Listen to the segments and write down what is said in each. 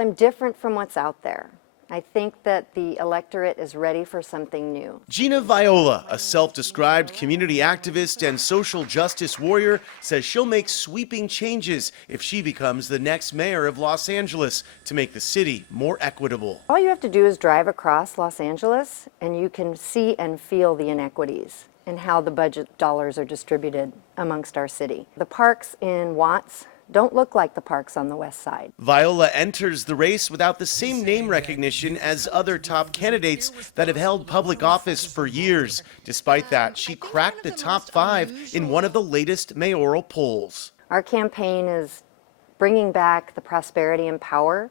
I'm different from what's out there. I think that the electorate is ready for something new. Gina Viola, a self-described community activist and social justice warrior, says she'll make sweeping changes if she becomes the next mayor of Los Angeles to make the city more equitable. All you have to do is drive across Los Angeles and you can see and feel the inequities in how the budget dollars are distributed amongst our city. The parks in Watts don't look like the parks on the west side. Viola enters the race without the same name recognition as other top candidates that have held public office for years. Despite that, she cracked the top 5 in one of the latest mayoral polls. Our campaign is bringing back the prosperity and power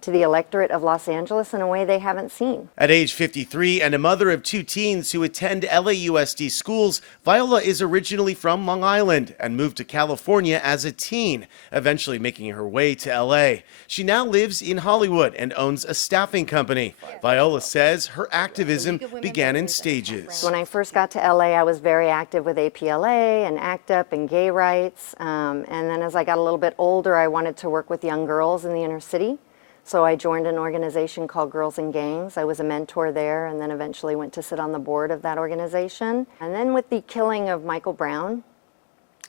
to the electorate of Los Angeles in a way they haven't seen. At age 53 and a mother of 2 teens who attend LAUSD schools, Viola is originally from Long Island and moved to California as a teen, eventually making her way to LA. She now lives in Hollywood and owns a staffing company. Viola says her activism began in stages. When I first got to LA, I was very active with APLA and ACT UP and gay rights. And then as I got a little bit older, I wanted to work with young girls in the inner city. So I joined an organization called Girls in Gangs. I was a mentor there and then eventually went to sit on the board of that organization. And then with the killing of Michael Brown,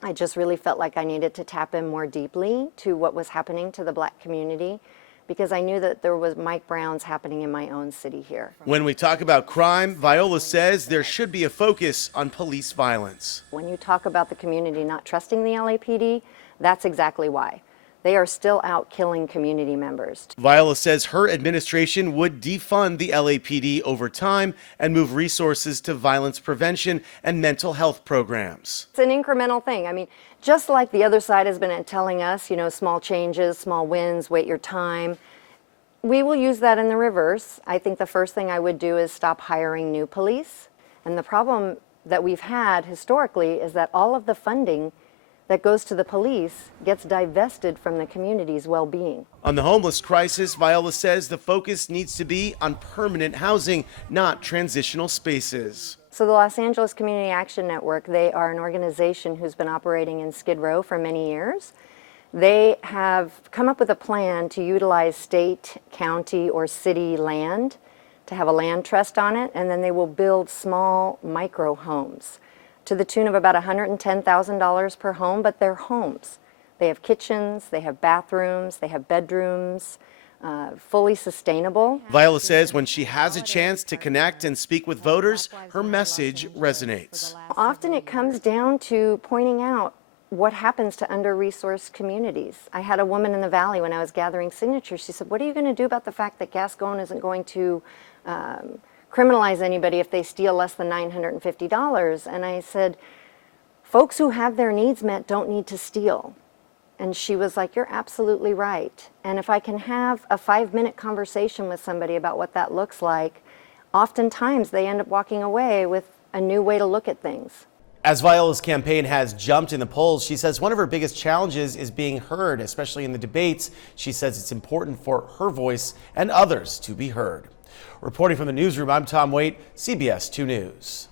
I just really felt like I needed to tap in more deeply to what was happening to the Black community, because I knew that there was Mike Browns happening in my own city here. When we talk about crime, Viola says there should be a focus on police violence. When you talk about the community not trusting the LAPD, that's exactly why. They are still out killing community members. Viola says her administration would defund the LAPD over time and move resources to violence prevention and mental health programs. It's an incremental thing. I mean, just like the other side has been telling us, you know, small changes, small wins, wait your time. We will use that in the reverse. I think the first thing I would do is stop hiring new police. And the problem that we've had historically is that all of the funding that goes to the police gets divested from the community's well-being. On the homeless crisis, Viola says the focus needs to be on permanent housing, not transitional spaces. So the Los Angeles Community Action Network, they are an organization who's been operating in Skid Row for many years. They have come up with a plan to utilize state, county, or city land to have a land trust on it, and then they will build small micro homes to the tune of about $110,000 per home, but they're homes. They have kitchens, they have bathrooms, they have bedrooms, fully sustainable. Viola says when she has a chance to connect and speak with voters, her message resonates. Often it comes down to pointing out what happens to under-resourced communities. I had a woman in the Valley when I was gathering signatures. She said, what are you going to do about the fact that Gascon isn't going to criminalize anybody if they steal less than $950? And I said, folks who have their needs met don't need to steal. And she was like, you're absolutely right. And if I can have a 5-minute conversation with somebody about what that looks like, oftentimes they end up walking away with a new way to look at things. As Viola's campaign has jumped in the polls, she says one of her biggest challenges is being heard, especially in the debates. She says it's important for her voice and others to be heard. Reporting from the newsroom, I'm Tom Waite, CBS 2 News.